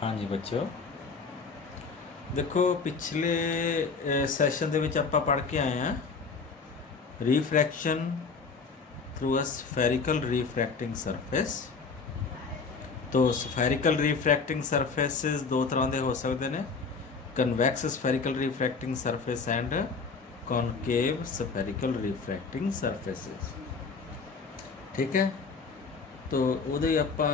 हाँ जी बच्चों, देखो पिछले सैशन ਦੇ ਵਿੱਚ ਆਪਾਂ ਪੜ੍ਹ ਕੇ ਆਏ ਹਾਂ ਰੀਫ੍ਰੈਕਸ਼ਨ ਥਰੂ ਅ ਸਫੈਰੀਕਲ ਰੀਫ੍ਰੈਕਟਿੰਗ ਸਰਫੇਸ। तो ਸਫੈਰੀਕਲ ਰੀਫ੍ਰੈਕਟਿੰਗ ਸਰਫੇਸਿਸ ਦੋ ਤਰ੍ਹਾਂ ਦੇ ਹੋ ਸਕਦੇ ਨੇ, ਕਨਵੈਕਸ ਸਫੈਰੀਕਲ ਰੀਫ੍ਰੈਕਟਿੰਗ ਸਰਫੇਸ ਐਂਡ ਕੌਨਕੇਵ ਸਫੈਰੀਕਲ ਰੀਫ੍ਰੈਕਟਿੰਗ ਸਰਫੇਸਿਸ। ਠੀਕ ਹੈ, तो ਉਹਦੇ ਆਪਾਂ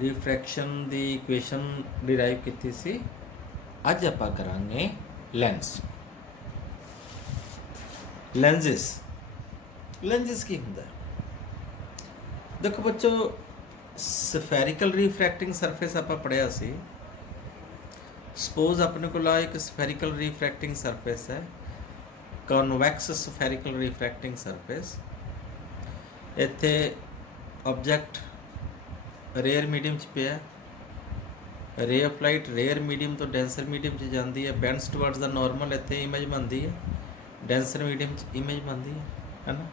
ਰੀਫ੍ਰੈਕਸ਼ਨ ਦੀ ਇਕੁਏਸ਼ਨ ਡਿਰਾਈਵ ਕੀਤੀ ਸੀ। ਅੱਜ ਆਪਾਂ ਕਰਾਂਗੇ ਲੈਂਸ। ਲੈਂਸਿਸ ਕੀ ਹੁੰਦਾ? ਦੇਖੋ ਬੱਚੋ, ਸਫੈਰੀਕਲ ਰੀਫ੍ਰੈਕਟਿੰਗ ਸਰਫੇਸ ਆਪਾਂ ਪੜ੍ਹਿਆ ਸੀ। ਸਪੋਜ਼ ਆਪਣੇ ਕੋਲ ਆ ਇੱਕ ਸਫੈਰੀਕਲ ਰੀਫ੍ਰੈਕਟਿੰਗ ਸਰਫੇਸ ਹੈ, ਕਨਵੈਕਸ ਸਫੈਰੀਕਲ ਰੀਫ੍ਰੈਕਟਿੰਗ ਸਰਫੇਸ। ਇੱਥੇ ਆਬਜੈਕਟ ਰੇਅਰ ਮੀਡੀਅਮ 'ਚ ਪਿਆ, ਰੇ ਆਫ ਲਾਈਟ ਰੇਅਰ ਮੀਡੀਅਮ ਤੋਂ ਡੈਂਸਰ ਮੀਡੀਅਮ 'ਚ ਜਾਂਦੀ ਹੈ, ਬੈਂਡਸ ਟੁਵਰਡਸ ਦਾ ਨਾਰਮਲ। ਇੱਥੇ ਇਮੇਜ ਬਣਦੀ ਹੈ, ਡੈਂਸਰ ਮੀਡੀਅਮ 'ਚ ਇਮੇਜ ਬਣਦੀ ਹੈ ਨਾ।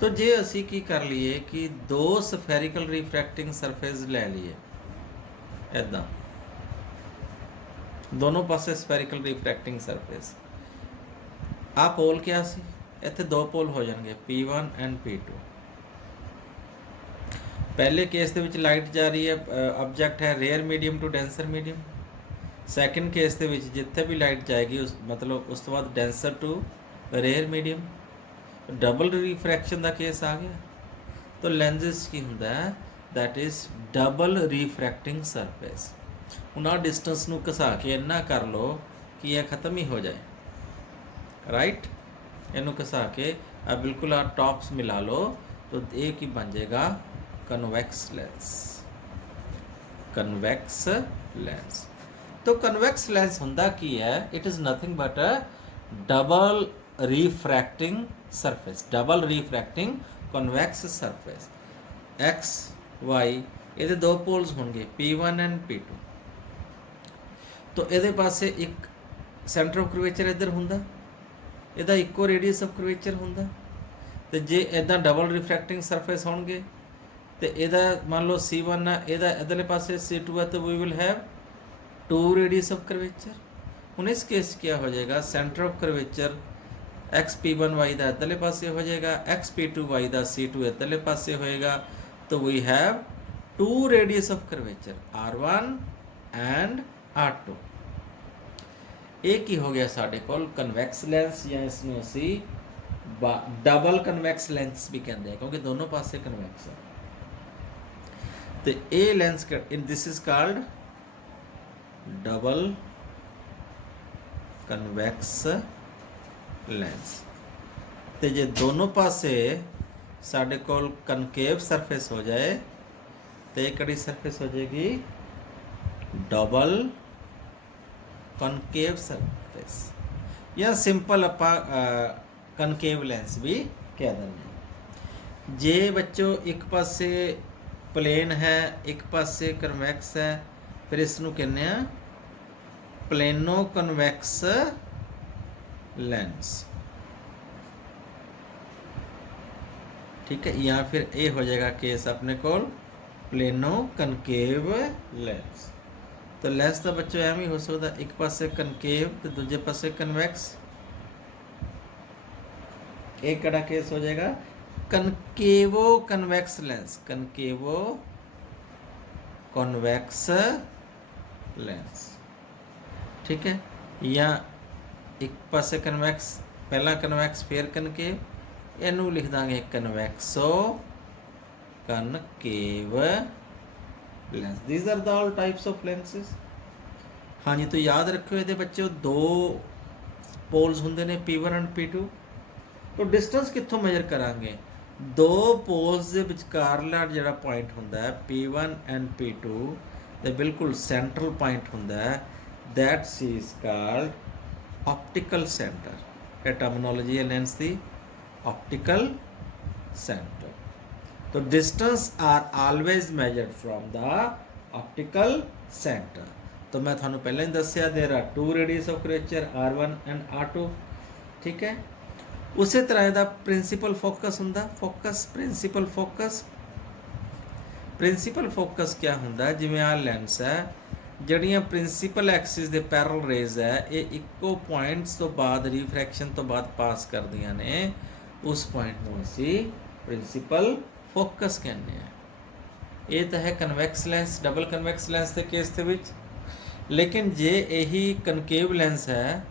तो जे असी की कर लीए कि दो सफेरिकल रिफ्रैक्टिंग सरफेस ले लीए, ऐदा दोनों पासे सफेरिकल रिफ्रैक्टिंग सरफेस। आ पोल क्या सी? इत्थे दो पोल हो जाएंगे P1 एंड P2। पहले केस दे विच लाइट जा रही है, ऑब्जेक्ट है rare medium to denser medium. Second case दे विच जिथे भी लाइट जाएगी उस मतलब उस तो बाद denser to rare medium. Double refraction का केस आ गया। तो लेंसिस की होंदा है, that is double refracting surface. हुण आ डिस्टेंस नूं घसा के इन्ना कर लो कि यह खत्म ही हो जाए, राइट। इनू घसा के आ बिल्कुल आ टॉप्स मिला लो तो ये की बन जाएगा कन्वैक्स लेंस। Convex lens. तो कन्वैक्स लेंस होंदा की है? It is nothing but a double refracting surface, double refracting convex surface. X Y ये दो पोल्स होंगे P1 एंड P2। तो ये पासे एक सेंटर ऑफ कर्वेचर इधर होंदा, ਇਹਦਾ ਇੱਕੋ ਰੇਡੀਅਸ ਆਫ ਕਰਵੇਚਰ ਹੁੰਦਾ। ਤੇ ਜੇ ਇਦਾਂ ਡਬਲ ਰਿਫਰੈਕਟਿੰਗ ਸਰਫੇਸ ਹੋਣਗੇ ਤੇ ਇਹਦਾ ਮੰਨ ਲਓ C1 ਆ, ਇਹਦਾ ਇਧਰਲੇ ਪਾਸੇ C2 ਹੈ, तो we will have two radius of curvature. ਹੁਣ ਇਸ ਕੇਸ ਕੀ ਹੋ ਜਾਏਗਾ? ਸੈਂਟਰ ਆਫ ਕਰਵੇਚਰ XP1y ਦਾ ਇਧਰਲੇ ਪਾਸੇ ਹੋ ਜਾਏਗਾ, XP2y ਦਾ C2 ਇਧਰਲੇ ਪਾਸੇ ਹੋਏਗਾ। तो we have two radius of curvature R1 and R2। ਇਹ ਕੀ ਹੋ ਗਿਆ ਸਾਡੇ ਕੋਲ? ਕਨਵੈਕਸ ਲੈਂਸ, ਜਾਂ ਇਸ ਨੂੰ ਅਸੀਂ ਡਬਲ ਕਨਵੈਕਸ ਲੈਂਸ ਵੀ ਕਹਿੰਦੇ ਆ ਕਿਉਂਕਿ ਦੋਨੋਂ ਪਾਸੇ ਕਨਵੈਕਸ ਹੈ। ਤੇ ਇਹ lens this is called double convex lens. ਤੇ ਜੇ ਦੋਨੋਂ ਪਾਸੇ ਸਾਡੇ ਕੋਲ ਕਨਕੇਵ ਸਰਫੇਸ ਹੋ ਜਾਏ ਤੇ ਇਹ ਕਿਹੜੀ ਸਰਫੇਸ ਹੋ ਜਾਏਗੀ? ਡਬਲ कनकेव सरफेस, या सिंपल आप कनकेव लेंस भी कह देंगे। जे बच्चों एक पासे प्लेन है एक पासे कन्वैक्स है, फिर इसनों कहने प्लेनो कन्वैक्स लेंस। ठीक है, या फिर ये हो जाएगा केस अपने को प्लेनो कनकेव लेंस। तो लेंस का बच्चों एवं ही हो सकता, एक पासे कनकेव तो दूजे पासे कन्वैक्स। एक कड़ा केस हो जाएगा कनकेवो कन्वैक्स लेंस, कनकेवो कन्वैक्स लेंस। ठीक है, या एक पासे कन्वैक्स, पहला कन्वैक्स फिर कनकेव, इनू लिख देंगे कन्वैक्सो concave lens. These are the all types of lenses. हाँ जी, तो याद रखियो ये बच्चों दो पोल्स होंगे ने P1 एंड P2। तो डिस्टेंस कितों मेजर करांगे? दो पोल्स के विचकारला जिहड़ा पॉइंट होंदा है P1 एंड P2 ते बिल्कुल सेंट्रल पॉइंट होंदा है, that is called optical centre. ये टर्मिनोलॉजी है लेंस की, ऑप्टिकल सेंटर। तो distance are always measured from the optical centre. तो मैं थानू पहले ही दसिया there are two radius of curvature R1 and R2। ठीक है, उसी तरह का प्रिंसीपल फोकस होंदा, focus principal focus principal focus ਕੀ ਹੁੰਦਾ, ਜਿਵੇਂ ਆ ਲੈਂਸ ਹੈ, ਜਿਹੜੀਆਂ ਪ੍ਰਿੰਸੀਪਲ ਐਕਸਿਸ ਦੇ ਪੈਰਲ ਰੇਜ਼ ਹੈ ਇਹ ਇੱਕੋ ਪੁਆਇੰਟਸ ਤੋਂ ਬਾਅਦ ਰਿਫਰੈਕਸ਼ਨ ਤੋਂ ਬਾਅਦ ਪਾਸ ਕਰਦੀਆਂ ਨੇ, ਉਸ ਪੁਆਇੰਟ ਨੂੰ ਅਸੀਂ ਪ੍ਰਿੰਸੀਪਲ ਫੋਕਸ ਕਹਿੰਦੇ ਆ। ਇਹ ਤਾਂ ਹੈ convex lens, double convex lens ਦੇ ਕੇਸ ਦੇ ਵਿੱਚ। ਲੇਕਿਨ ਜੇ ਇਹੀ ਕਨਕੇਵ ਲੈਂਸ ਹੈ,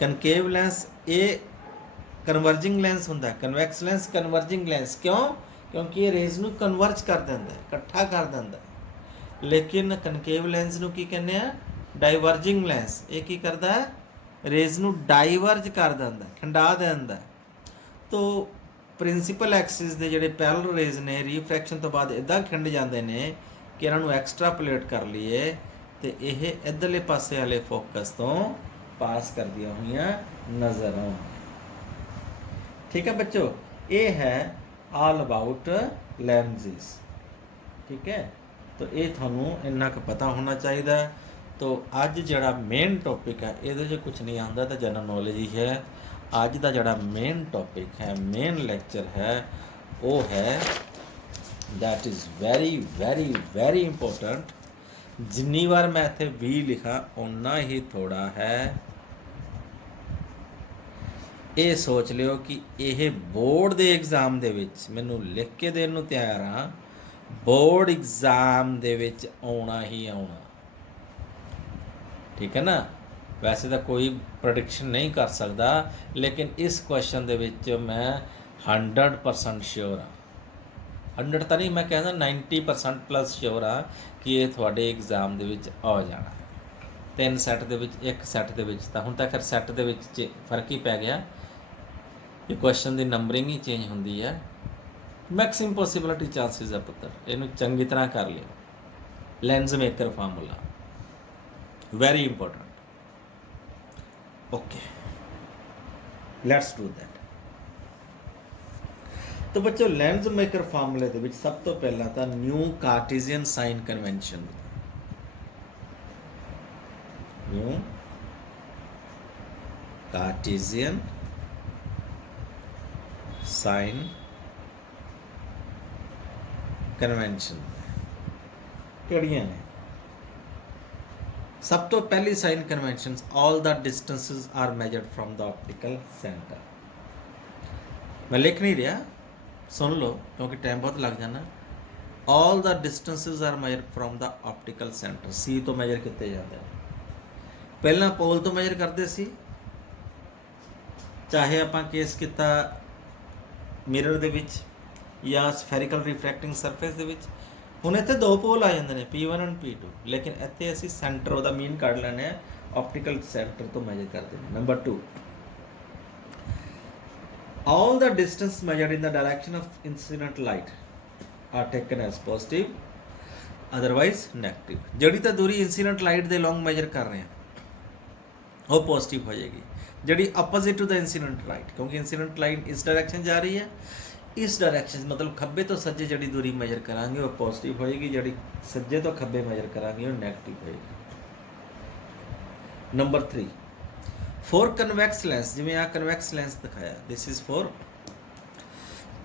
ਕਨਕੇਵ ਲੈਂਸ ਇਹ ਕਨਵਰਜਿੰਗ ਲੈਂਸ ਹੁੰਦਾ, ਕਨਵੈਕਸ ਲੈਂਸ ਕਨਵਰਜਿੰਗ ਲੈਂਸ ਕਿਉਂ? ਕਿਉਂਕਿ ਇਹ ਰੇਜ਼ ਨੂੰ ਕਨਵਰਜ ਕਰ ਦਿੰਦਾ, ਇਕੱਠਾ ਕਰ ਦਿੰਦਾ। ਲੇਕਿਨ ਕਨਕੇਵ ਲੈਂਸ ਨੂੰ ਕੀ ਕਹਿੰਦੇ ਆ? ਡਾਈਵਰਜਿੰਗ ਲੈਂਸ। ਇਹ ਕੀ ਕਰਦਾ ਹੈ? ਰੇਜ਼ ਨੂੰ ਡਾਈਵਰਜ ਕਰ ਦਿੰਦਾ, ਖਿੰਡਾ ਦਿੰਦਾ। ਤੋ ਪ੍ਰਿੰਸੀਪਲ ਐਕਸਿਸ ਦੇ ਜਿਹੜੇ ਪੈਰਲਲ ਰੇਜ਼ ਨੇ ਰੀਫਰੈਕਸ਼ਨ ਤੋਂ ਬਾਅਦ ਇੱਦਾਂ ਖਿੰਡ ਜਾਂਦੇ ਨੇ ਕਿ ਇਹਨਾਂ ਨੂੰ ਐਕਸਟਰਾਪੋਲੇਟ ਕਰ ਲਈਏ ਤੇ ਇਹ ਇੱਧਰਲੇ ਪਾਸੇ ਵਾਲੇ ਫੋਕਸ ਤੋਂ ਪਾਸ ਕਰਦੀਆਂ ਹੋਈਆਂ ਨਜ਼ਰ ਆਉਣ। ਠੀਕ ਹੈ ਬੱਚੋ, ਇਹ ਹੈ ਆਲ ਅਬਾਊਟ ਲੈਂਸਿਸ। ਠੀਕ ਹੈ, ਤਾਂ ਇਹ ਤੁਹਾਨੂੰ ਇੰਨਾ ਕੁ ਪਤਾ ਹੋਣਾ ਚਾਹੀਦਾ। ਤੋ ਅੱਜ ਜਿਹੜਾ ਮੇਨ ਟੌਪਿਕ ਹੈ ਇਹਦੇ 'ਚ ਕੁਝ ਨਹੀਂ ਆਉਂਦਾ, ਤਾਂ ਜਨਰਲ ਨੌਲੇਜ ਹੀ ਹੈ। ਅੱਜ ਦਾ ਜਿਹੜਾ ਮੇਨ ਟੌਪਿਕ ਹੈ, ਮੇਨ ਲੈਕਚਰ ਹੈ, ਉਹ ਹੈ that is very very very important. ਜਿੰਨੀ ਵਾਰ ਮੈਂ ਇੱਥੇ ਵੀ ਲਿਖਾਂ ਓਨਾ ਹੀ ਥੋੜਾ ਹੈ। ਇਹ ਸੋਚ ਲਿਓ ਕਿ ਇਹ ਬੋਰਡ ਦੇ ਐਗਜ਼ਾਮ ਦੇ ਵਿੱਚ ਮੈਨੂੰ ਲਿਖ ਕੇ ਦੇਣ ਨੂੰ ਤਿਆਰ ਹਾਂ, ਬੋਰਡ ਐਗਜ਼ਾਮ ਦੇ ਵਿੱਚ ਆਉਣਾ ਹੀ ਆਉਣਾ। ਠੀਕ ਹੈ ਨਾ? ਵੈਸੇ ਤਾਂ ਕੋਈ ਪ੍ਰੈਡਿਕਸ਼ਨ ਨਹੀਂ ਕਰ ਸਕਦਾ, ਲੇਕਿਨ ਇਸ ਕੁਐਸਚਨ ਦੇ ਵਿੱਚ ਮੈਂ 100% ਸ਼ੋਰ ਹਾਂ। 100 ਤਾਂ ਨਹੀਂ, ਮੈਂ ਕਹਿੰਦਾ 90% ਪਲੱਸ ਸ਼ੋਰ ਹਾਂ ਕਿ ਇਹ ਤੁਹਾਡੇ ਐਗਜ਼ਾਮ ਦੇ ਵਿੱਚ ਆ ਜਾਣਾ। 3 ਸੈੱਟ ਦੇ ਵਿੱਚ, 1 ਸੈੱਟ ਦੇ ਵਿੱਚ ਤਾਂ ਹੁਣ ਤੱਕ ਸੈੱਟ ਦੇ ਵਿੱਚ ਫਰਕ ਹੀ ਪੈ ਗਿਆ। ਇਹ ਕੁਐਸਚਨ ਦੀ ਨੰਬਰਿੰਗ ਹੀ ਚੇਂਜ ਹੁੰਦੀ ਹੈ। ਮੈਕਸਿਮਮ ਪੋਸੀਬਿਲਿਟੀ ਚਾਂਸਿਸ ਹੈ ਪੁੱਤਰ, ਇਹਨੂੰ ਚੰਗੀ ਤਰ੍ਹਾਂ ਕਰ ਲਿਓ। Lens maker formula very important. Okay, let's do that. तो बच्चों लेंस मेकर फार्मूले ਦੇ ਵਿੱਚ ਸਭ ਤੋਂ ਪਹਿਲਾਂ ਤਾਂ new Cartesian sign convention, new Cartesian sign convention ਕਿਹੜੀਆਂ ਨੇ? ਸਭ ਤੋਂ ਪਹਿਲੀ sign conventions, all the distances are measured from the optical center। मैं लिख नहीं रहा, सुन लो क्योंकि टाइम बहुत लग जाना। all the distances are measured from the optical center। C तो मेजर किते जाते हैं? पहला पोल तो मेजर करते सी, चाहे ਆਪਾਂ ਕੇਸ ਕੀਤਾ ਮਿਰਰ ਦੇ ਵਿੱਚ ਜਾਂ ਸਫੈਰੀਕਲ ਰਿਫਰੈਕਟਿੰਗ ਸਰਫੇਸ ਦੇ ਵਿੱਚ। ਹੁਣ ਇੱਥੇ ਦੋ ਪੋਲ ਆ ਜਾਂਦੇ ਨੇ, P1 ਐਂਡ P2, ਲੇਕਿਨ ਇੱਥੇ ਅਸੀਂ ਸੈਂਟਰ ਉਹਦਾ ਮੀਨ ਕੱਢ ਲੈਣੇ ਆ, ਆਪਟੀਕਲ ਸੈਂਟਰ ਤੋਂ ਮੈਜਰ ਕਰਦੇ ਨੇ। Number 2, all the distance measured in the direction of incident light are taken as positive, otherwise negative। ਜਿਹੜੀ ਤਾਂ ਦੂਰੀ ਇੰਸੀਡੈਂਟ ਲਾਈਟ ਦੇ ਲੌਂਗ ਮੈਜਰ ਕਰ ਰਹੇ ਹਾਂ ਉਹ ਪੋਜ਼ਿਟਿਵ ਹੋ ਜਾਏਗੀ। ਜਿਹੜੀ ਆਪੋਜ਼ਿਟ ਟੂ ਦਾ ਇੰਸੀਡੈਂਟ ਲਾਈਟ, ਕਿਉਂਕਿ ਇੰਸੀਡੈਂਟ ਲਾਈਟ ਇਸ ਡਾਇਰੈਕਸ਼ਨ ਜਾ ਰਹੀ ਹੈ, ਇਸ ਡਾਇਰੈਕਸ਼ਨ ਮਤਲਬ ਖੱਬੇ ਤੋਂ ਸੱਜੇ ਜਿਹੜੀ ਦੂਰੀ ਮੈਜਰ ਕਰਾਂਗੇ ਉਹ ਪੋਜ਼ਿਟਿਵ ਹੋਏਗੀ, ਜਿਹੜੀ ਸੱਜੇ ਤੋਂ ਖੱਬੇ ਮੈਜਰ ਕਰਾਂਗੇ ਉਹ ਨੈਗੇਟਿਵ ਹੋਏਗੀ। ਨੰਬਰ 3, ਫॉर ਕਨਵੈਕਸ ਲੈਂਸ, ਜਿਵੇਂ ਆ ਕਨਵੈਕਸ ਲੈਂਸ ਦਿਖਾਇਆ, this is for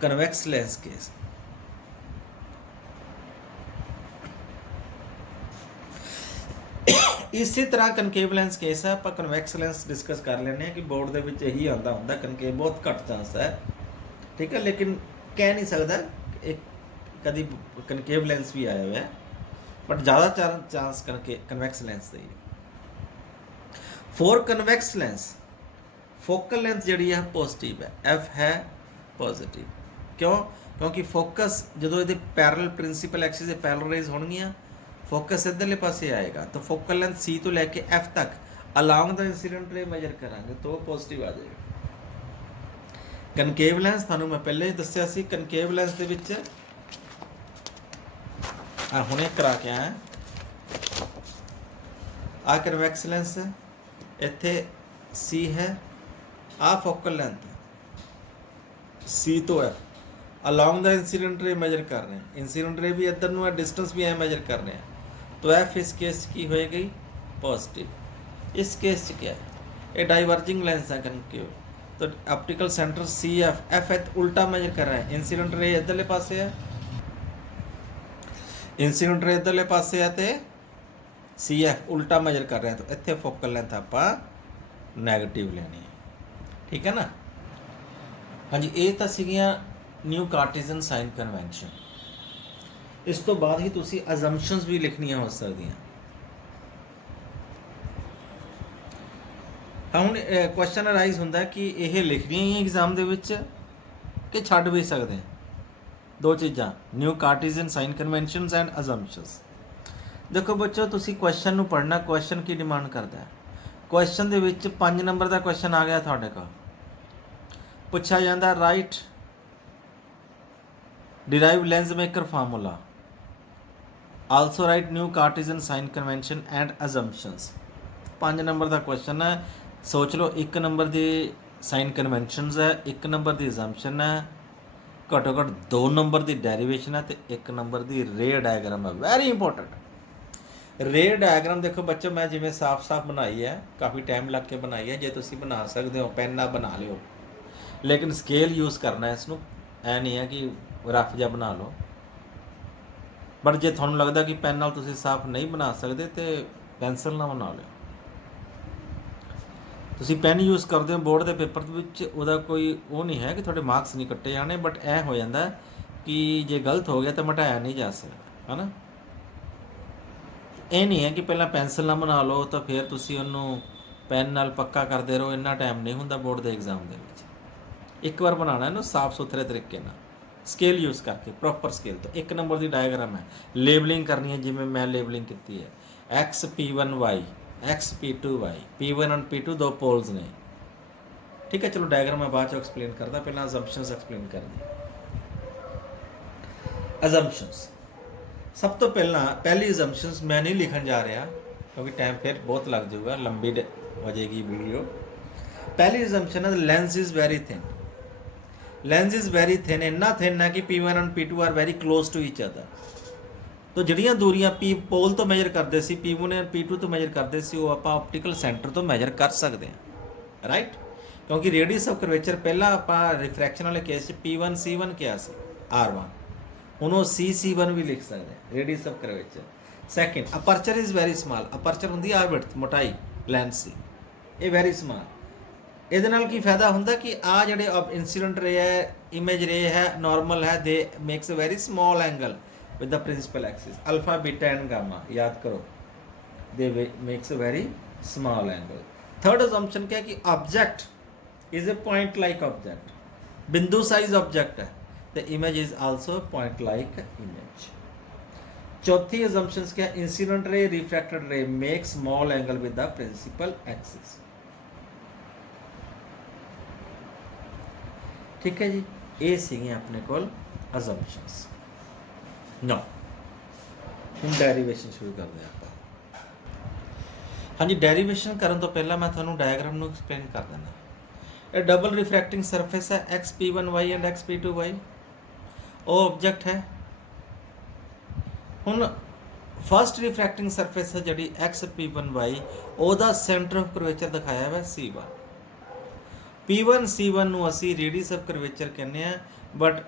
convex lens case. ਇਸੇ ਤਰ੍ਹਾਂ ਕਨਕੇਵ ਲੈਂਸ ਕੇਸ ਹੈ, ਆਪਾਂ ਕਨਵੈਕਸ ਲੈਂਸ ਡਿਸਕਸ ਕਰ ਲੈਂਦੇ ਹਾਂ ਕਿ ਬੋਰਡ ਦੇ ਵਿੱਚ ਇਹੀ ਆਉਂਦਾ ਹੁੰਦਾ, ਕਨਕੇਵ ਬਹੁਤ ਘੱਟ ਚਾਂਸ ਹੈ। ਠੀਕ ਹੈ, ਲੇਕਿਨ ਕਹਿ ਨਹੀਂ ਸਕਦਾ ਇੱਕ ਕਦੀ ਕਨਕੇਵ ਲੈਂਸ ਵੀ ਆਇਆ ਹੋਇਆ, ਬਟ ਜ਼ਿਆਦਾ ਚਾਂਸ ਕਨਵੈਕਸ ਲੈਂਸ ਦਾ ਹੀ ਹੈ। For convex lens focal length ਜਿਹੜੀ ਹੈ ਪੋਜ਼ਿਟਿਵ ਹੈ, F ਹੈ ਪੋਜ਼ਿਟਿਵ। ਕਿਉਂ? ਕਿਉਂਕਿ ਫੋਕਸ ਜਦੋਂ ਇਹਦੇ ਪੈਰਲਲ ਪ੍ਰਿੰਸੀਪਲ ਐਕਸਿਸ ਦੇ ਪੈਰਲਲ ਰੇਜ਼ ਹੋਣਗੀਆਂ, ਫੋਕਸ ਇੱਧਰਲੇ ਪਾਸੇ ਆਏਗਾ, ਤਾਂ ਫੋਕਲ ਲੈਂਥ C ਤੋਂ ਲੈ ਕੇ F ਤੱਕ ਅਲੋਂਗ ਦਾ ਇੰਸੀਡੈਂਟ ਰੇ ਮੈਜਰ ਕਰਾਂਗੇ ਤਾਂ ਉਹ ਪੋਜ਼ਿਟਿਵ ਆ ਜਾਏਗਾ। ਕਨਕੇਵ ਲੈਂਸ ਤੁਹਾਨੂੰ ਮੈਂ ਪਹਿਲੇ ਹੀ ਦੱਸਿਆ ਸੀ, ਕਨਕੇਵ ਲੈਂਸ ਦੇ ਵਿੱਚ ਆ ਹੁਣੇ ਕਰਾ ਕੇ ਆਇਆ, ਆ ਕਨਵੈਕਸ ਲੈਂਸ ਹੈ, ਇੱਥੇ C ਹੈ, ਆ ਫੋਕਲ ਲੈਂਥ C ਤੋਂ F ਅਲੋਂਗ ਦਾ इंसिडेंट रे मेजर कर रहे हैं, इंसिडेंट रे भी इधर ਨੂੰ ਹੈ, डिस्टेंस भी है मेजर कर रहे हैं, तो F इस केस की हो गई पॉजिटिव। इस केस क्या है, ये डाइवर्जिंग लेंस है कनकेव, तो ऑप्टिकल सेंटर सी एफ उल्टा मेजर कर रहा है, इंसिडेंट रे इधरले पासे है, इंसीडेंट रे इधरले पासे है तो सी एफ उल्टा मेजर कर रहे हैं, तो इत्थे फोकल लेंथ आप नैगेटिव लेनी है। ठीक है ना। हाँ जी, ये तो सीगियां न्यू कार्टेशियन साइन कन्वेंशन। इस तो बाद ही तुसी अजम्पशनस भी लिखनियां हो सकदियां। हाँ हुण क्वेश्चन अराइज हुंदा कि यह लिखनियां ही एग्जाम दे विच कि छड्ड भी सकते हैं। दो चीज़ां, न्यू कार्टेशियन साइन कन्वेंशनस एंड अजम्पशनस। देखो बच्चों, तुसी क्वेश्चन नूं पढ़ना, क्वेश्चन की डिमांड करता है। क्वेश्चन दे विच 5 नंबर का क्वेश्चन आ गया तुहाडे कोल, पुछा जाता write derive lens maker formula, also write new Cartesian sign convention and assumptions. 5 number का क्वेश्चन है, सोच लो। 1 नंबर की साइन कन्वेंशनस है, 1 नंबर की अजम्पशन है, घट्टो घट्ट 2 नंबर की डेरीवेशन है, तो 1 नंबर की रे डायग्राम है। Very important ray diagram. देखो बच्चों, मैं जिवें साफ साफ बनाई है, काफ़ी टाइम लग के बनाई है। जे तुसीं बना सकते हो पेन नाल बना लियो, लेकिन स्केल यूज़ करना है इसनूं। ऐ नहीं है कि रफ जिहा बना लो। बट जे तुहानूं लगदा कि पेन नाल तुसीं साफ नहीं बना सकते, तो पेंसिल नाल बना लिओ। ਤੁਸੀਂ ਪੈਨ ਯੂਜ਼ ਕਰਦੇ ਹੋ ਬੋਰਡ ਦੇ ਪੇਪਰ ਦੇ ਵਿੱਚ, ਉਹਦਾ ਕੋਈ ਉਹ ਨਹੀਂ ਹੈ ਕਿ ਤੁਹਾਡੇ ਮਾਰਕਸ ਨਹੀਂ ਕੱਟੇ ਜਾਣੇ, ਬਟ ਇਹ ਹੋ ਜਾਂਦਾ ਕਿ ਜੇ ਗਲਤ ਹੋ ਗਿਆ ਤਾਂ ਮਿਟਾਇਆ ਨਹੀਂ ਜਾ ਸਕਦਾ, ਹੈ ਨਾ। ਇਹ ਨਹੀਂ ਹੈ ਕਿ ਪਹਿਲਾਂ ਪੈਨਸਿਲ ਨਾਲ ਬਣਾ ਲਓ ਤਾਂ ਫਿਰ ਤੁਸੀਂ ਉਹਨੂੰ ਪੈਨ ਨਾਲ ਪੱਕਾ ਕਰਦੇ ਰਹੋ। ਇੰਨਾ ਟਾਈਮ ਨਹੀਂ ਹੁੰਦਾ ਬੋਰਡ ਦੇ ਐਗਜ਼ਾਮ ਦੇ ਵਿੱਚ। ਇੱਕ ਵਾਰ ਬਣਾਉਣਾ ਇਹਨੂੰ ਸਾਫ਼ ਸੁਥਰੇ ਤਰੀਕੇ ਨਾਲ, ਸਕੇਲ ਯੂਜ਼ ਕਰਕੇ, ਪ੍ਰੋਪਰ ਸਕੇਲ ਤੋਂ। 1 ਨੰਬਰ ਦੀ ਡਾਇਗਰਾਮ ਹੈ, ਲੇਬਲਿੰਗ ਕਰਨੀ ਹੈ ਜਿਵੇਂ ਮੈਂ ਲੇਬਲਿੰਗ ਕੀਤੀ ਹੈ। X P1 Y, x P2 Y, P1 और P2 दो पोल्स ने। ठीक है, चलो डायग्राम मैं बाद एक्सप्लेन करता, पहले अजम्पशनस एक्सप्लेन कर दी। अजम्पशनस सब तो पहली अजम्पशनस मैं नहीं लिखन जा रहा क्योंकि टाइम फिर बहुत लग जाएगा, लंबी हो जाएगी वीडियो। पहली अजम्पशन है lens is very thin. Lens is very thin, इन्ना थिन है कि P1 और P2 are very close to each other. तो ਜਿਹੜੀਆਂ ਦੂਰੀਆਂ ਪੀ ਪੋਲ ਤੋਂ ਮੈਜਰ ਕਰਦੇ ਸੀ, P1 और P2 ਤੋਂ ਮੈਜਰ ਕਰਦੇ ਸੀ, ਉਹ ਆਪਾਂ ਆਪਟੀਕਲ ਸੈਂਟਰ ਤੋਂ ਮੈਜਰ ਕਰ ਸਕਦੇ ਹਾਂ, ਰਾਈਟ। ਕਿਉਂਕਿ ਰੇਡੀਅਸ ਆਫ ਕਰਵੇਚਰ ਪਹਿਲਾਂ ਆਪਾਂ ਰਿਫਰੈਕਸ਼ਨ ਵਾਲੇ ਕੇਸ 'ਚ P1 C1 ਕਿਹਾ ਸੀ, R1, ਹੁਣ ਉਹ C1 ਵੀ ਲਿਖ ਸਕਦੇ ਹਾਂ, radius of curvature. Second, aperture is very small. Aperture ਹੁੰਦੀ ਆ ਵਿਡਥ, ਮੋਟਾਈ ਲੈਂਸ ਦੀ, ਇਹ ਵੈਰੀ ਸਮਾਲ। ਇਹਦੇ ਨਾਲ ਕੀ ਫਾਇਦਾ ਹੁੰਦਾ ਕਿ ਆ ਜਿਹੜੇ ਇੰਸੀਡੈਂਟ ਰੇ ਹੈ, ਇਮੇਜ ਰੇ ਹੈ, ਨਾਰਮਲ ਹੈ, they makes a very small angle with the principal axis, alpha, beta and gamma, याद करो, they makes a very small angle. Third assumption क्या है कि object is a point like object, बिंदु size object है, the image is also a point like image. चौथी assumptions क्या है, incident ray refracted ray make small angle with the principal axis। ठीक है जी, ये सीगे अपने कोल assumptions। नो हम डेरीवेशन शुरू करते हैं आप। हाँ जी, डेरीवेशन करने तो पहला मैं थोड़ा डायग्राम में एक्सप्लेन कर देना। ये डबल रिफ्रैक्टिंग सरफेस है x P1Y and x P2Y, वो ऑब्जेक्ट है। हुण फर्स्ट रिफ्रैक्टिंग सरफेस है जी एक्स P1Y, ਉਹਦਾ सेंटर ऑफ करवेचर दिखाया हुआ C1। P1 C1 ਨੂੰ ਅਸੀਂ रेडियस ऑफ करवेचर कहने हैं, बट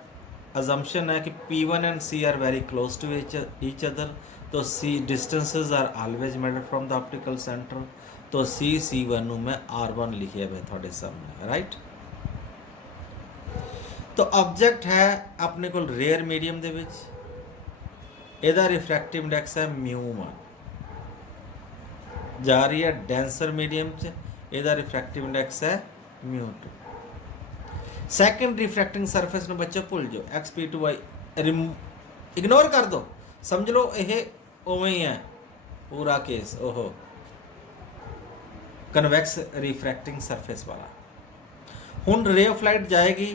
assumption है कि P1 and C are very close to each other, तो C distances are always measured from the optical center, तो C1 ਨੂੰ मैं R1 लिखिया हुआ ਤੁਹਾਡੇ सामने, राइट। तो ऑब्जेक्ट है अपने को रेयर मीडियम ਦੇ ਵਿੱਚ, ਇਹਦਾ रिफ्रैक्टिव इंडेक्स है μ1, जा रही है डेंसर मीडियम 'ਚ, ਇਹਦਾ रिफ्रैक्टिव इंडेक्स है μ2। सैकेंड रिफ्रैक्टिंग सरफेस में बच्चे भूल जाओ, एक्स P2Y इग्नोर कर दो, समझ लो ये उवें ही है पूरा केस। ओहो, कन्वैक्स रिफ्रैक्टिंग सरफेस वाला। हुण रे ऑफ लाइट जाएगी,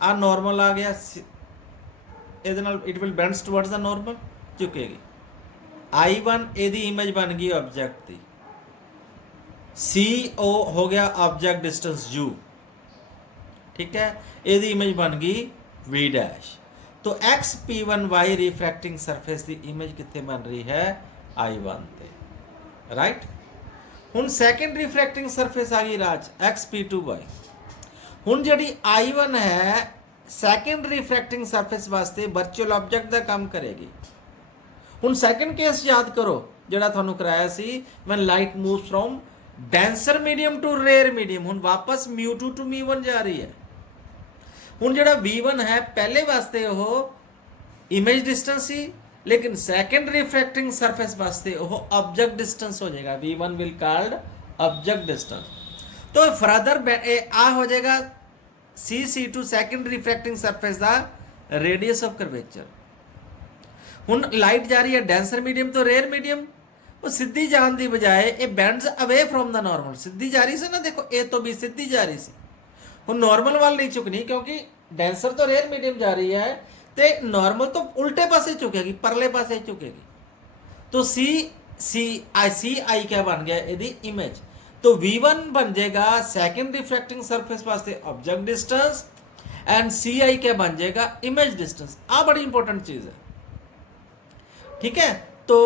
आ नॉर्मल आ गया, ਇਹਦੇ ਨਾਲ it will bends towards the normal, झुकेगी। I1 ਇਹਦੀ इमेज बन गई ऑब्जेक्ट की, CO हो गया ऑब्जेक्ट डिस्टेंस U, ठीक है, ਇਹਦੀ इमेज बन गई V'। तो एक्स P1Y रिफ्रैक्टिंग सरफेस की इमेज कितने बन रही है, I1 ते, राइट। हुण सैकेंड रिफ्रैक्टिंग सरफेस आ गई राज एक्स P2Y। हुण जिहड़ी I1 है सैकेंड रिफ्रैक्टिंग सरफेस वास्ते वर्चुअल ऑब्जेक्ट का काम करेगी। ਹੁਣ ਸੈਕੰਡ ਕੇਸ ਯਾਦ ਕਰੋ ਜਿਹੜਾ ਤੁਹਾਨੂੰ ਕਰਾਇਆ ਸੀ when light moves from denser medium to rare medium। ਹੁਣ ਵਾਪਸ mu2 to mu1 ਜਾ ਰਹੀ ਹੈ। ਹੁਣ ਜਿਹੜਾ v1 ਹੈ ਪਹਿਲੇ ਵਾਸਤੇ ਉਹ ਇਮੇਜ ਡਿਸਟੈਂਸ ਸੀ, लेकिन सेकेंड रिफ्रैक्टिंग सरफेस वास्ते वो ऑब्जेक्ट डिस्टेंस हो जाएगा, v1 will called object distance. तो फर्दर आ हो जाएगा c2 सेकेंड रिफ्रैक्टिंग सरफेस का रेडियस ऑफ कर्वेचर। हुन लाइट जा रही है डेंसर मीडियम तो रेयर मीडियम, वो सीधी जान की बजाय ये bends away from the normal. सीधी जा रही सी ना, देखो ए तो बी सीधी जा रही सी, हुन नॉर्मल वाल नहीं चुकनी क्योंकि डेंसर तो रेयर मीडियम जा रही है ते नॉर्मल तो उल्टे पासे झुकेगी, परले पासे झुकेगी। तो सी आई क्या बन गया यदि इमेज, तो v1 बन जाएगा सेकंड रिफ्रैक्टिंग सरफेस वास्ते ऑब्जेक्ट डिस्टेंस एंड सी आई क्या बन जाएगा इमेज डिस्टेंस। आ बड़ी इंपॉर्टेंट चीज़ है, ठीक है। तो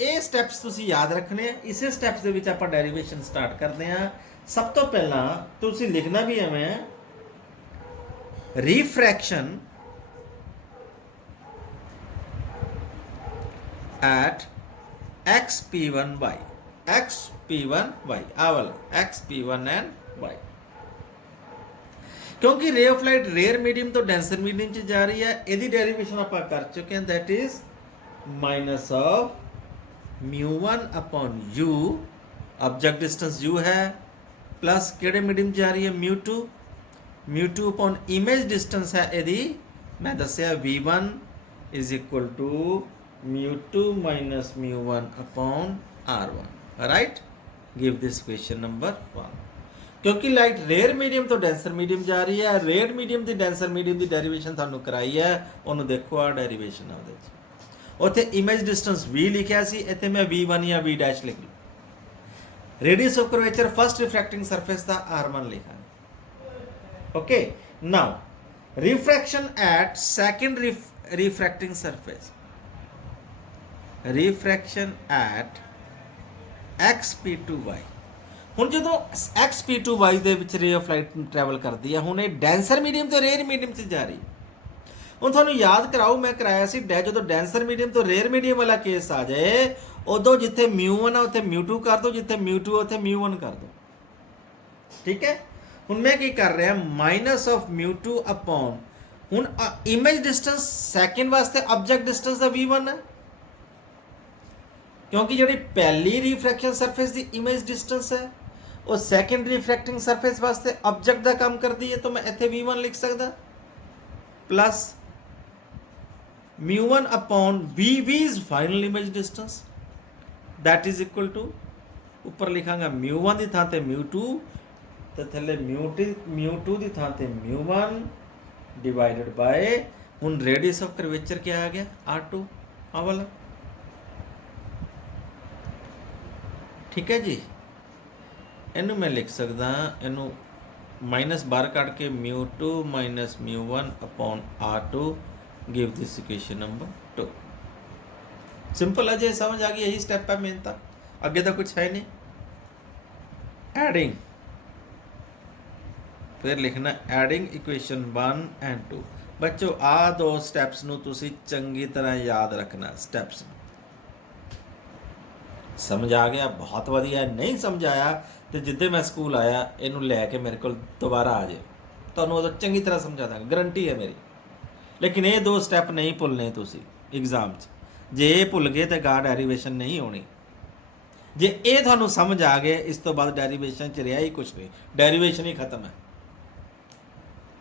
ये स्टैप्स तुसी याद रखने हैं। इसे स्टैप्स दे विच आपां डेरिवेशन स्टार्ट करते हैं। सब तो पहला तुसी लिखना भी है रिफ्रैक्शन at xp1y, xp1y आवल xp1 and y, क्योंकि ray of light rare medium तो डेंसर मीडियम च जा रही है। यदि डेरिवेशन आप कर चुके हैं, that is minus of mu1 upon u, object distance u है, प्लस केड़े मीडियम जा रही है mu2 अपॉन इमेज डिस्टेंस है यदि मैं दसिया v1 is equal to mu2 minus mu1 upon r1, right? Give this question number 1। क्योंकि लाइट रेयर मीडियम तो डेंसर मीडियम जा रही है, रेयर मीडियम की डेंसर मीडियम की डेरिवेशन थानू कराई है, उन्होंने देखो आ डेरिवेशन है उत्थे इमेज डिस्टेंस v लिखा सी, इत्थे मैं v1 या v डैश लिख लूँ। Radius of curvature first refracting surface का r1 लिखा। Okay, now refraction at second refracting surface, refraction at xp2y। हुण जो xp2y दे विच रे ऑफ लाइट ट्रैवल करती है, हुण ये डेंसर मीडियम तो रेयर मीडियम से जा रही। हुण तुहानूं याद कराओ मैं कराया सी जो डेंसर मीडियम तो रेयर मीडियम वाला केस आ जाए, उदों जिथे mu1 है उत्थे mu2 कर दो, जिथे mu2 उत्थे mu1 कर दो, ठीक है। हुण मैं की कर रहा माइनस ऑफ mu2 अपॉन, हुण इमेज डिस्टेंस सैकेंड वास्ते ऑब्जेक्ट डिस्टेंस का v1 है, क्योंकि जी पहली रिफ्रैक्शन सरफेस की इमेज डिस्टेंस है वो सैकेंड रिफ्रैक्टिंग सरफेस वास्ते ऑब्जेक्ट का काम करती है, तो मैं इत्थे v1 लिख सकता plus mu1 upon v is final image distance, that is equal to ऊपर लिखांगा mu1 की थां ते mu2 तो थले mu2 की थां ते mu1 डिवाइडेड बाय, हुण रेडियस ऑफ कर्वेचर क्या आ गया r2 आ वाला, ठीक है जी। इनू मैं लिख सकता, इनू माइनस बाहर कट के mu2 minus mu1 upon r2 give this equation number 2। Simple है जी, समझ आ गई, यही स्टेप है मेन, था अगे तो कुछ है नहीं। एडिंग, फिर लिखना एडिंग इक्वेशन 1 एंड 2। बच्चों आ दो स्टैप्स नू तुसी चंगी तरह याद रखना। स्टैप्स समझ आ गया, बहुत वधिया। नहीं समझ आया तो जिद्दे मैं स्कूल आया इनू लैके मेरे को दोबारा आ जाए, तुहानूं उदों चंगी तरह समझा दांगा, गारंटी है मेरी। लेकिन ये दो स्टैप नहीं भुलने तुसी एग्जाम च, जे ये भुल गए तो गा डेरिवेशन नहीं होनी। जे ये तुहानूं समझ आ गए, इस तो बाद डेरिवेशन च रहा ही कुछ नहीं, डेरिवेशन ही खत्म है।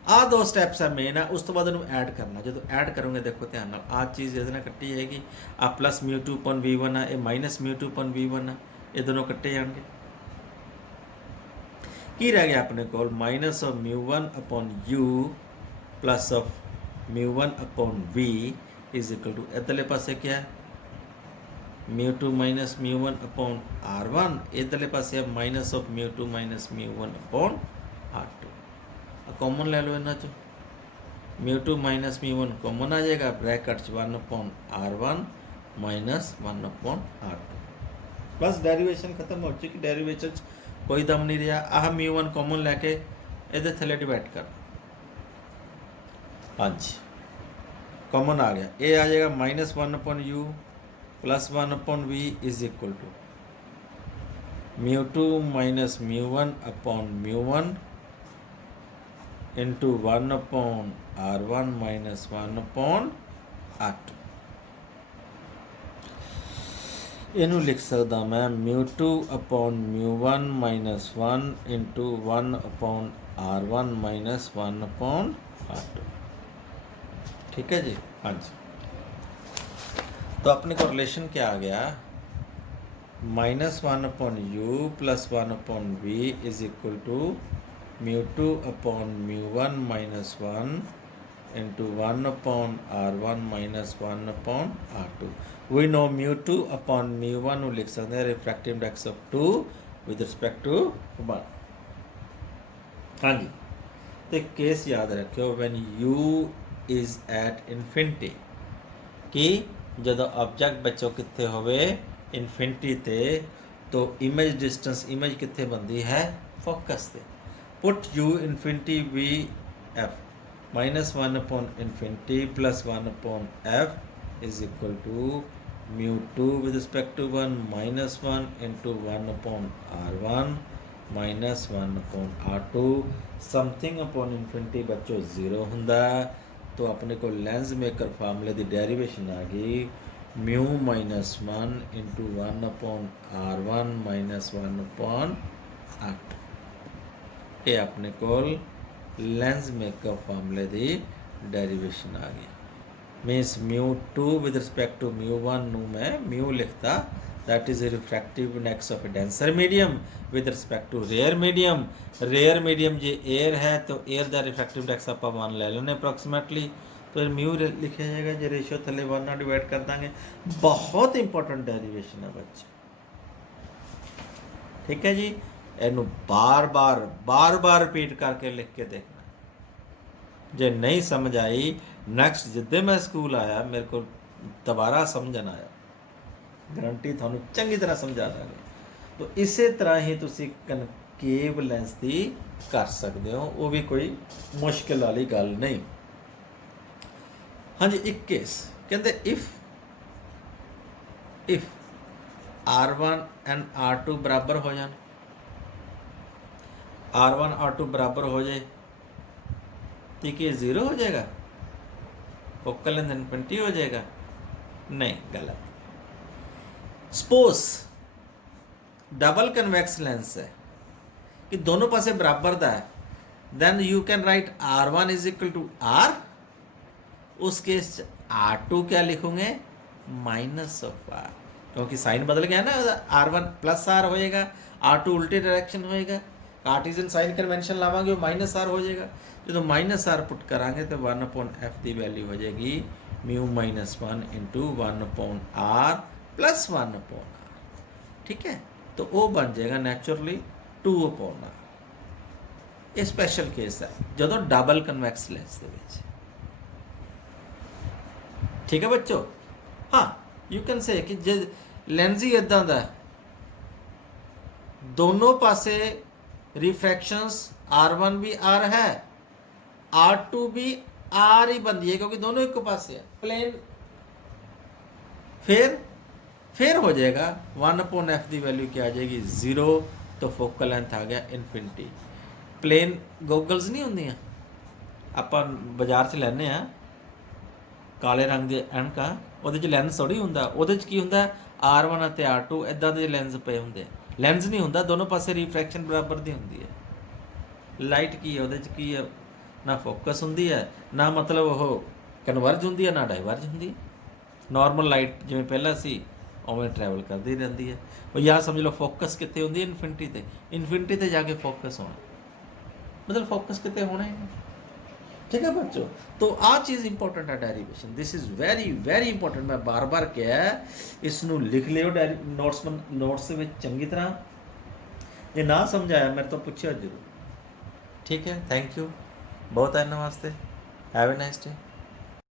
आ दो स्टैप्स है मेन है, उस तो बाद इन्हूं ऐड करना। जो ऐड करोगे देखो ध्यान नाल, आ चीज़ इहदे नाल कट्टी जाएगी, आ प्लस mu2 upon v1 है, ये माइनस mu2 upon v1 है, ये दोनों कट्टे जाएंगे। की रह गया अपने को minus of mu1 upon u plus of mu1 upon v is equal to इधरले पासे क्या है mu2 minus mu1 upon r1, इधरले पासे है minus of mu2 minus mu1 upon r2। Common ले लो इन्हों चो, mu2 माइनस mu1 कॉमन आ जाएगा, bracket 1 upon r1 minus 1 upon r2, बस डेरिवेशन खत्म हो चुकी। डेरिवेशन कोई दम नहीं रहा। आह mu1 कॉमन लैके इहदे थले डिवाइड कर, हाँ जी कॉमन आ गया, ये आ जाएगा minus 1 upon u plus 1 upon v is equal to μ2 minus μ1 upon μ1 into 1 upon r1 minus 1 upon r2। इनू लिख सकता मैं μ2 upon μ1 minus 1 into 1 upon r1 minus 1 upon r2। ठीक है जी, हाँ जी। तो अपने को रिलेशन क्या आ गया, minus 1 upon u plus 1 upon v is equal to μ2 upon μ1 minus 1 into 1 upon r1 minus 1 upon r2। We know μ2 upon μ1 लिख सकते हैं refractive index of 2 with respect to 1। हाँ जी, तो एक केस याद रखियो, when u is at infinity, कि जदों ऑब्जेक्ट बच्चों कितने होवे इन्फिनिटी ते, तो इमेज डिस्टेंस इमेज कितने बनती है फोकस से। Put u infinity v f minus 1 upon infinity plus 1 upon f is equal to μ2 with respect to 1 minus 1 into 1 upon r1 minus 1 upon r2। Something upon infinity बच्चों 0 हुंदा, तो अपने को lens maker फार्मूले की डेरिवेशन आ गई mu minus 1 into 1 upon r1 minus 1 upon r2। ये अपने को लेंस मेकर फार्मूले की डेरिवेशन आ गई। मीन्स μ2 विद रिस्पेक्ट टू μ1 नू मैं म्यू लिखता, that is refractive index of a denser medium with respect to rare medium. Rare medium जे एयर है तो एयर का रिफ्रैक्टिव इंडेक्स आप 1 ले लेने अप्रॉक्सीमेटली, तो म्यू लिखा जाएगा जो रेशियो थले 1 ना डिवाइड कर देंगे। बहुत इंपॉर्टेंट डेरिवेशन है बच्चे, ठीक है जी। इनू बार बार रिपीट करके लिख के देखना, जे नहीं समझ आई नैक्सट जिद्दे मैं स्कूल आया मेरे को दोबारा समझन आया, गारंटी थानू चंगी तरह समझा देंगे। तो इस तरह ही तुसी कनकेव लेंस की कर सकते हो, वो भी कोई मुश्किल वाली गल नहीं। हाँ जी, एक केस कहते इफ r1 एंड r2 बराबर हो जाए, r1 r2 बराबर हो जाए तो क्या 0 हो जाएगा, फोकल लेंथ इन्फिनिटी हो जाएगा? नहीं, गलत। सपोज डबल कन्वेक्स लेंस है कि दोनों पासे बराबर दा है, then you can write r1 is equal to r, उस केस r2 क्या लिखोगे माइनस ऑफ r, क्योंकि साइन बदल गया ना, r1 प्लस r होएगा, r2 उल्टे डायरेक्शन होएगा, कार्टेशियन साइन कन्वेंशन लावांगे वो माइनस r हो जाएगा। जो माइनस r पुट करांगे तो 1 अपॉन f की वैल्यू हो जाएगी mu minus 1 into 1 upon r plus 1 upon r। ठीक है, तो वो बन जाएगा नैचुरली 2 अपॉन r। ये स्पैशल केस है जो डबल कन्वैक्स लेंस दे विच। ठीक है बच्चों, हाँ यू कैन से कि जे लेंस ही इदां दा दोनों पासे रिफ्रैक्शंस r1 भी r है, r2 भी r ही बनती है क्योंकि दोनों एक पास है प्लेन। फिर हो जाएगा 1 अपॉन एफ की वैल्यू क्या आ जाएगी 0, तो फोकल लेंथ आ गया इन्फिनिटी। प्लेन गोगल्स नहीं होंदियां ਆਪਾਂ ਬਾਜ਼ਾਰ 'ਚ ਲੈਂਦੇ ਆ ਕਾਲੇ ਰੰਗ ਦੇ ਐਨਕਾਂ, ਉਹਦੇ 'ਚ ਲੈਂਸ ਥੋੜੀ ਹੁੰਦਾ, ਉਹਦੇ 'ਚ ਕੀ ਹੁੰਦਾ r1 ਅਤੇ r2 ਇਦਾਂ ਦੇ ਲੈਂਸ ਪਏ ਹੁੰਦੇ। ਲੈਂਸ ਨਹੀਂ ਹੁੰਦਾ, ਦੋਨੋਂ ਪਾਸੇ ਰਿਫਰੈਕਸ਼ਨ ਬਰਾਬਰ ਦੀ ਹੁੰਦੀ ਹੈ। ਲਾਈਟ ਕੀ ਹੈ ਉਹਦੇ 'ਚ ਕੀ ਹੈ, ਨਾ ਫੋਕਸ ਹੁੰਦੀ ਹੈ ਨਾ ਮਤਲਬ ਉਹ ਕਨਵਰਜ ਹੁੰਦੀ ਹੈ ਨਾ ਡਾਈਵਰਜ ਹੁੰਦੀ ਹੈ। ਨੋਰਮਲ ਲਾਈਟ ਜਿਵੇਂ ਪਹਿਲਾਂ ਸੀ ਉਵੇਂ ਟਰੈਵਲ ਕਰਦੀ ਰਹਿੰਦੀ ਹੈ। ਉਹ ਯਾਰ ਸਮਝ ਲਓ ਫੋਕਸ ਕਿੱਥੇ ਹੁੰਦੀ ਹੈ ਇਨਫਿਨਿਟੀ ਤੇ, ਇਨਫਿਨਿਟੀ ਤੇ ਜਾ ਕੇ ਫੋਕਸ ਹੋਣਾ, मतलब फोकस कितने होना है। ठीक है बच्चों, तो आ चीज़ इंपॉर्टेंट है derivation, this is very very important. मैं बार बार क्या है इसनू लिख लियो नोट्स में चंगी तरह। ये ना समझाया मेरे तो पूछो जरूर। ठीक है, थैंक यू, बहुत है नमस्ते, हैव ए नाइस डे।